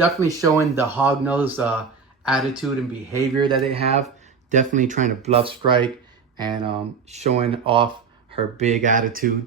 Definitely showing the hognose attitude and behavior that they have. Definitely trying to bluff strike and showing off her big attitude.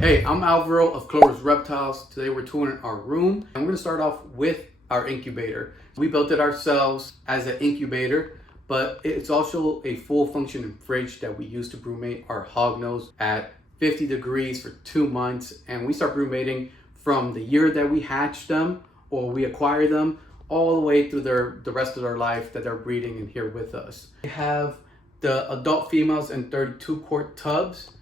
Hey, I'm Alvaro of Clover's Reptiles. Today we're touring our room and we're gonna start off with our incubator. We built it ourselves as an incubator, but it's also a full functioning fridge that we use to brewmate our hognose at 50 degrees for 2 months. And we start brewmating from the year that we hatch them or we acquire them all the way through the rest of their life that they're breeding in here with us. We have the adult females in 32 quart tubs.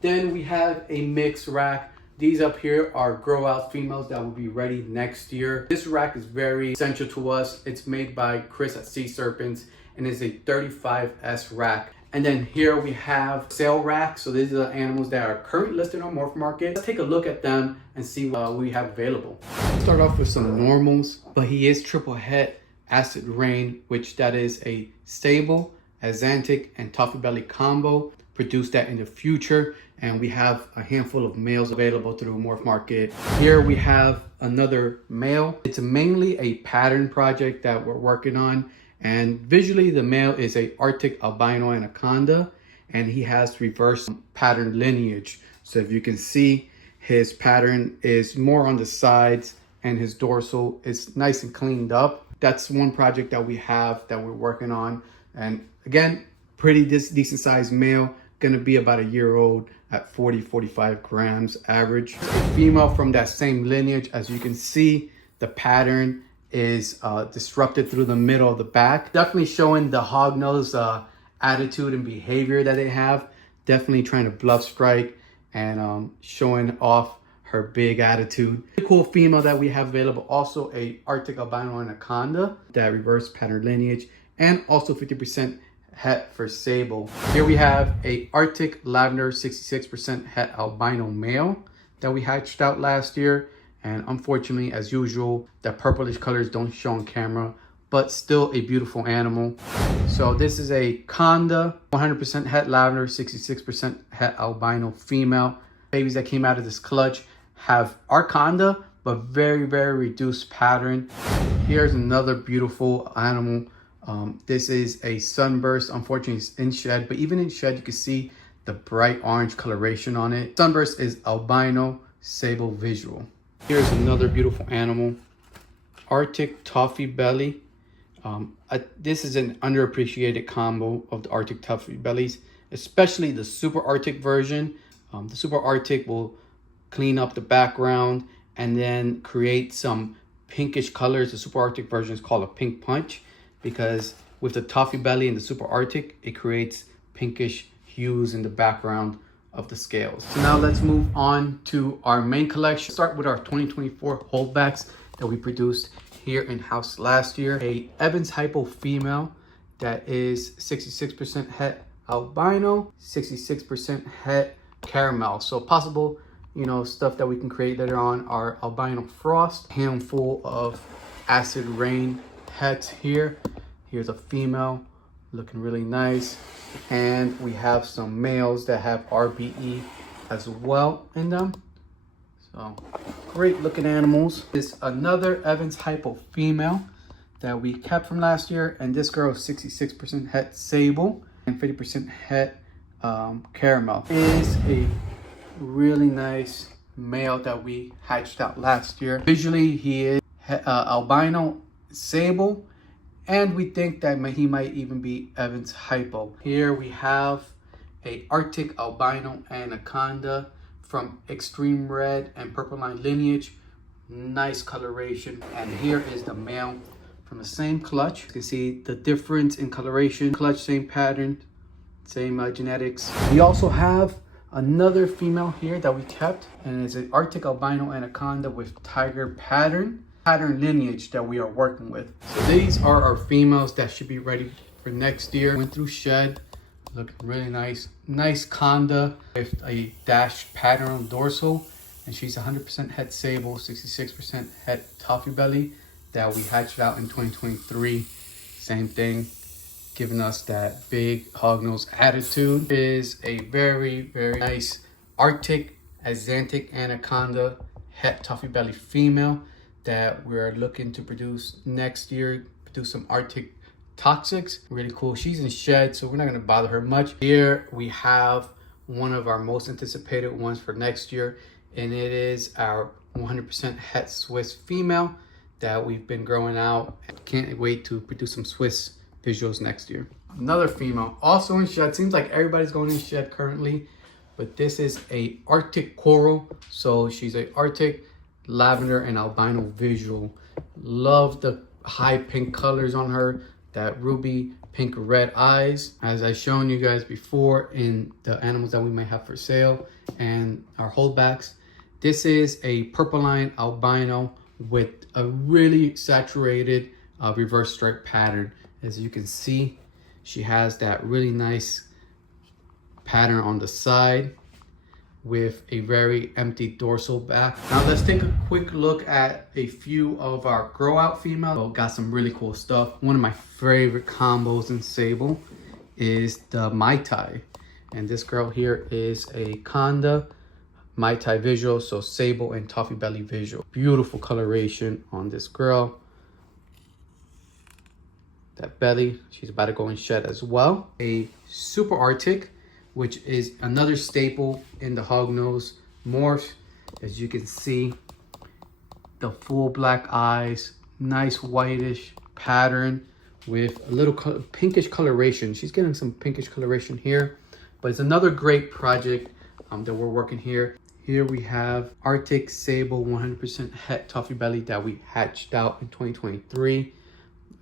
Then we have a mixed rack. These up here are Growout females that will be ready next year. This rack is very essential to us. It's made by Chris at Sea Serpents and is a 35S rack. And then here we have sale racks. So these are the animals that are currently listed on MorphMarket. Let's take a look at them and see what we have available. Start off with some normals, but he is triple het acid rain, which that is a stable, Azantic, and toffee belly combo. Produce that in the future, and we have a handful of males available through MorphMarket. Here we have another male. It's mainly a pattern project that we're working on, and visually the male is a Arctic albino anaconda, and he has reverse pattern lineage. So if you can see, his pattern is more on the sides and his dorsal is nice and cleaned up. That's one project that we have that we're working on, and again, pretty decent sized male. Gonna be about a year old at 40-45 grams average. A female from that same lineage. As you can see, the pattern is disrupted through the middle of the back. Definitely showing the hognose attitude and behavior that they have. Definitely trying to bluff strike and showing off her big attitude. Really cool female that we have available. Also a Arctic albino anaconda, that reverse pattern lineage, and also 50% het for sable. Here we have a Arctic lavender 66% het albino male that we hatched out last year, and unfortunately, as usual, the purplish colors don't show on camera, but still a beautiful animal. So this is a conda, 100% het lavender, 66% het albino female. Babies that came out of this clutch have our conda, but very reduced pattern. Here's another beautiful animal. This is a sunburst. Unfortunately, it's in shed, but even in shed, you can see the bright orange coloration on it. Sunburst is albino sable visual. Here's another beautiful animal, Arctic toffee belly. This is an underappreciated combo of the Arctic toffee bellies, especially the super Arctic version. The super Arctic will clean up the background and then create some pinkish colors. The super Arctic version is called a pink punch, because with the toffee belly and the super Arctic, it creates pinkish hues in the background of the scales. So now let's move on to our main collection. Start with our 2024 holdbacks that we produced here in-house last year. A Evans hypo female that is 66% het albino, 66% het caramel. So possible, you know, stuff that we can create later on are albino frost, handful of acid rain hets here. Here's a female looking really nice, and we have some males that have RBE as well in them. So great looking animals. This another Evans hypo female that we kept from last year, and this girl is 66% het sable and 50% het caramel. Is a really nice male that we hatched out last year. Visually, he is albino sable, and we think that he might even be Evans hypo. Here we have a Arctic albino anaconda from extreme red and purple line lineage. Nice coloration. And here is the male from the same clutch. You can see the difference in coloration. Clutch, same pattern, same genetics. We also have another female here that we kept, and it's an Arctic albino anaconda with tiger pattern lineage that we are working with. So these are our females that should be ready for next year. Went through shed, looking really nice. Nice conda with a dash pattern on dorsal, and she's 100% het sable, 66% het toffee belly that we hatched out in 2023. Same thing, giving us that big hognose attitude. Is a very nice Arctic Axanthic Anaconda Het Toffee Belly female that we're looking to produce next year, produce some Arctic toxics. Really cool. She's in shed, so we're not going to bother her much. Here we have one of our most anticipated ones for next year, and it is our 100% Het Swiss female that we've been growing out. Can't wait to produce some Swiss visuals next year. Another female, also in shed. Seems like everybody's going in shed currently, but this is a Arctic coral. So she's a Arctic lavender and albino visual. Love the high pink colors on her, that ruby pink red eyes, as I've shown you guys before in the animals that we may have for sale and our holdbacks. This is a purple-line albino with a really saturated reverse stripe pattern. As you can see, she has that really nice pattern on the side with a very empty dorsal back. Now let's take a quick look at a few of our Growout females. Oh, got some really cool stuff. One of my favorite combos in Sable is the Mai Tai. And this girl here is a Conda Mai Tai visual, so Sable and Toffee Belly visual. Beautiful coloration on this girl. That belly, she's about to go in shed as well. A Super Arctic, which is another staple in the Hognose morphs. As you can see, the full black eyes, nice whitish pattern with a little pinkish coloration. She's getting some pinkish coloration here, but it's another great project that we're working here. Here we have Arctic Sable 100% Het Toffee Belly that we hatched out in 2023.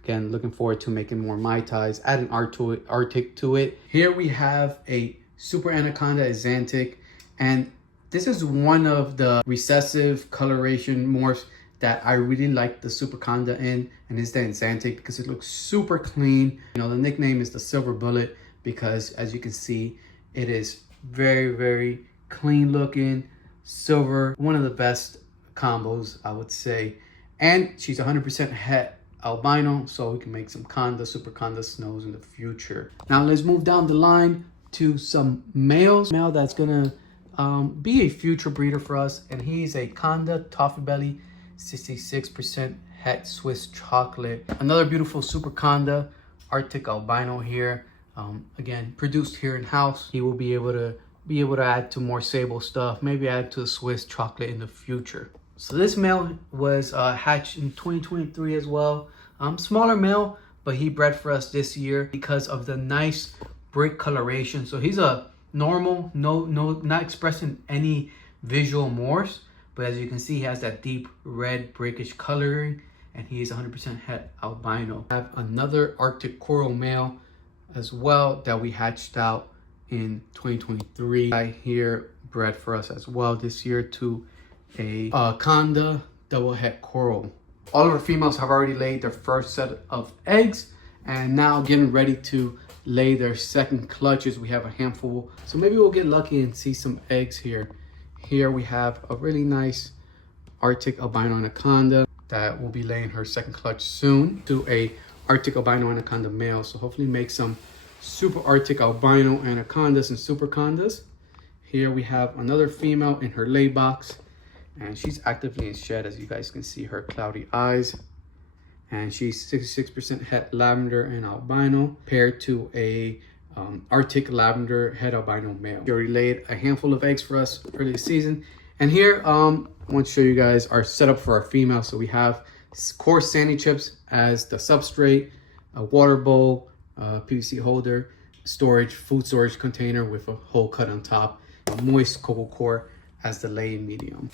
Again, looking forward to making more Mai Tais, adding Arctic to it. Here we have a Super Anaconda Axanthic, and this is one of the recessive coloration morphs that I really like the Super Conda in, and it's the Axanthic because it looks super clean. You know, the nickname is the Silver Bullet because, as you can see, it is very, very clean looking, silver, one of the best combos, I would say. And she's 100% Het albino, so we can make some Conda, Super Conda snows in the future. Now let's move down the line to some males. Male that's gonna be a future breeder for us, and he's a Conda Toffee Belly 66% Het Swiss chocolate. Another beautiful Super Conda Arctic albino here. Again, produced here in house. He will be able to add to more Sable stuff, maybe add to the Swiss chocolate in the future. So this male was hatched in 2023 as well. Smaller male, but he bred for us this year because of the nice brick coloration. So he's a normal, not expressing any visual morphs, but as you can see, he has that deep red brickish coloring, and he is 100% Het albino. I have another Arctic coral male as well that we hatched out in 2023. Guy here bred for us as well this year to a Conda double Het coral. All of our females have already laid their first set of eggs and now getting ready to lay their second clutches. We have a handful, so maybe we'll get lucky and see some eggs here. Here we have a really nice Arctic albino anaconda that will be laying her second clutch soon to a Arctic albino anaconda male. So hopefully make some Super Arctic albino anacondas and super condas. Here we have another female in her lay box, and she's actively in shed, as you guys can see her cloudy eyes. And she's 66% Het lavender and albino paired to a Arctic lavender Het albino male. She already laid a handful of eggs for us early this season. And here, I want to show you guys our setup for our female. So we have coarse sandy chips as the substrate, a water bowl, PVC holder, food storage container with a hole cut on top, a moist cocoa core as the laying medium.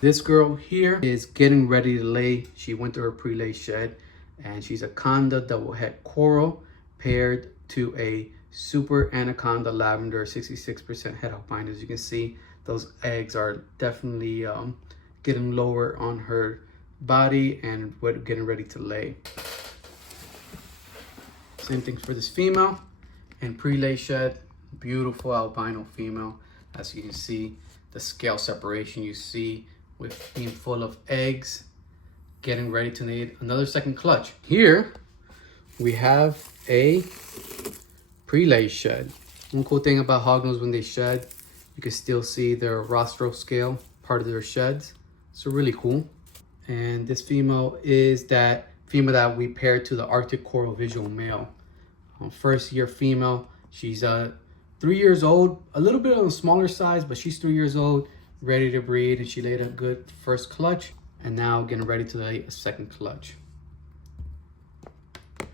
This girl here is getting ready to lay. She went to her pre-lay shed, and she's a Conda double Het coral paired to a Super Anaconda lavender 66% Het albino. As you can see, those eggs are definitely getting lower on her body and we're getting ready to lay. Same thing for this female and pre-lay shed. Beautiful albino female. As you can see, the scale separation you see with being full of eggs, getting ready to need another second clutch. Here we have a pre-lay shed. One cool thing about hognose when they shed You can still see their rostral scale, part of their sheds. So really cool. And this female is that female that we paired to the Arctic coral visual male. First year female. She's 3 years old, a little bit on the smaller size, but she's 3 years old, ready to breed, and she laid a good first clutch, and now getting ready to lay a second clutch.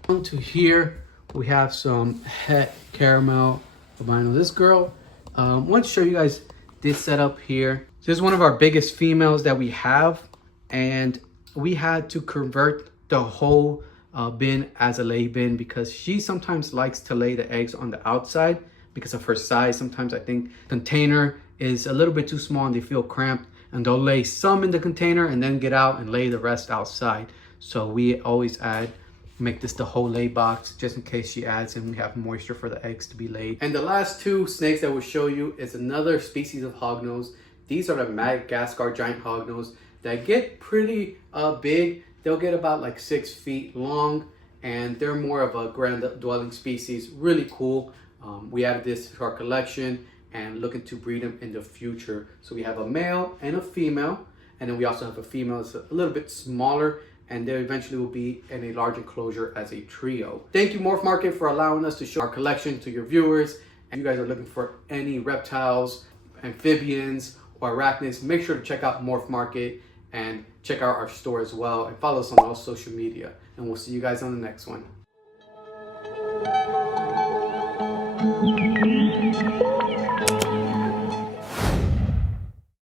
On to here, we have some het caramel albino. This girl, I want to show you guys this setup here. This is one of our biggest females that we have, and we had to convert the whole bin as a lay bin because she sometimes likes to lay the eggs on the outside because of her size. Sometimes I think container is a little bit too small and they feel cramped, and they'll lay some in the container and then get out and lay the rest outside. So we always make this the whole lay box just in case she adds and we have moisture for the eggs to be laid. And the last two snakes that we'll show you is another species of hognose. These are the Madagascar giant hognose that get pretty big. They'll get about like 6 feet long, and they're more of a ground dwelling species. Really cool. We added this to our collection and looking to breed them in the future. So we have a male and a female, and then we also have a female that's a little bit smaller, and they eventually will be in a large enclosure as a trio. Thank you, MorphMarket, for allowing us to show our collection to your viewers. And you guys are looking for any reptiles, amphibians, or arachnids, make sure to check out MorphMarket and check out our store as well, and follow us on all social media. And we'll see you guys on the next one.